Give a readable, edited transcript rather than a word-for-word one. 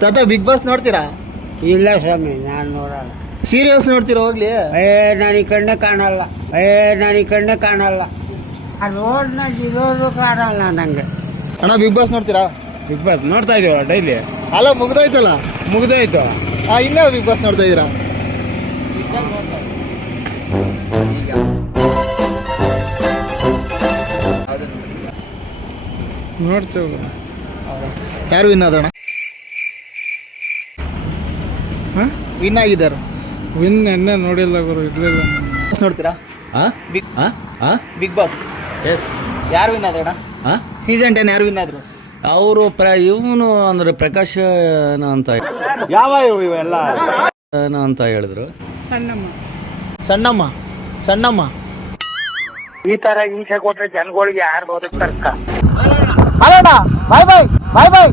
ತಾತ big boss ನೋಡ್ತೀರಾ? ಇಲ್ಲ ಸ್ವಾಮಿ, ನಾನು ನೋಡಲ್ಲ. ಸೀರಿಯಲ್ಸ್ ನೋಡ್ತೀರಾ ಹೋಗ್ಲಿ? ನಾನು ಈ ಕಣ್ಣೆ ಕಾಣಲ್ಲ. ನಾನು ಈ ಕಣ್ಣೆ ಕಾಣಲ್ಲ. ಆ ರೋಡ್ನ ಇರೋದು ಕಾಣಲ್ಲ ನಂಗೆ. ಅಣ್ಣ ಬಿಗ್ ಬಾಸ್ ನೋಡ್ತೀರಾ? ಬಿಗ್ ಬಾಸ್ ನೋಡ್ತಾ ಇದೀವಲ್ಲ ಡೈಲಿ. ಅಲ್ಲ ಮುಗ್ದೋಯ್ತಲ್ಲ. ಮುಗ್ದೋಯ್ತು. ಇನ್ನೂ ಬಿಗ್ ಬಾಸ್ ನೋಡ್ತಾ ಇದೀರಾ? ನೋಡ್ತೇವೆ. ಯಾರು ವಿನ್ ಆದಣ್ಣ? ವಿನ್ ಆಗಿದ್ದಾರೆ. ವಿನ್ ಎಣ್ಣೆ ನೋಡಿಲ್ಲ ಗುರು, ಇರ್ಲಿಲ್ಲ. ನೋಡ್ತೀರಾ? ಬಿಗ್ ಬಿಗ್ ಬಾಸ್ ಎಸ್. ಯಾರು ವಿನ್ ಆದಣ್ಣ? ಸೀಸನ್ 10 ಯಾರು ವಿನ್ ಆದ್ರು? ಅವರು ಇವನು ಅಂದ್ರೆ ಪ್ರಕಾಶ್ ಅಂತ ಯಾವ ಇವೆಲ್ಲ ಅಂತ ಹೇಳಿದ್ರು. ಸಣ್ಣಮ್ಮ ಸಣ್ಣಮ್ಮ. ಈ ತರ ಹಿಂಸೆ ಕೊಟ್ರೆ ಜನಗಳಿಗೆ ಯಾರು ಬದುಕ್ತಾರ? ಅಲ್ಲಣ್ಣ ಬಾಯ್ ಬಾಯ್ ಬಾಯ್ ಬಾಯ್.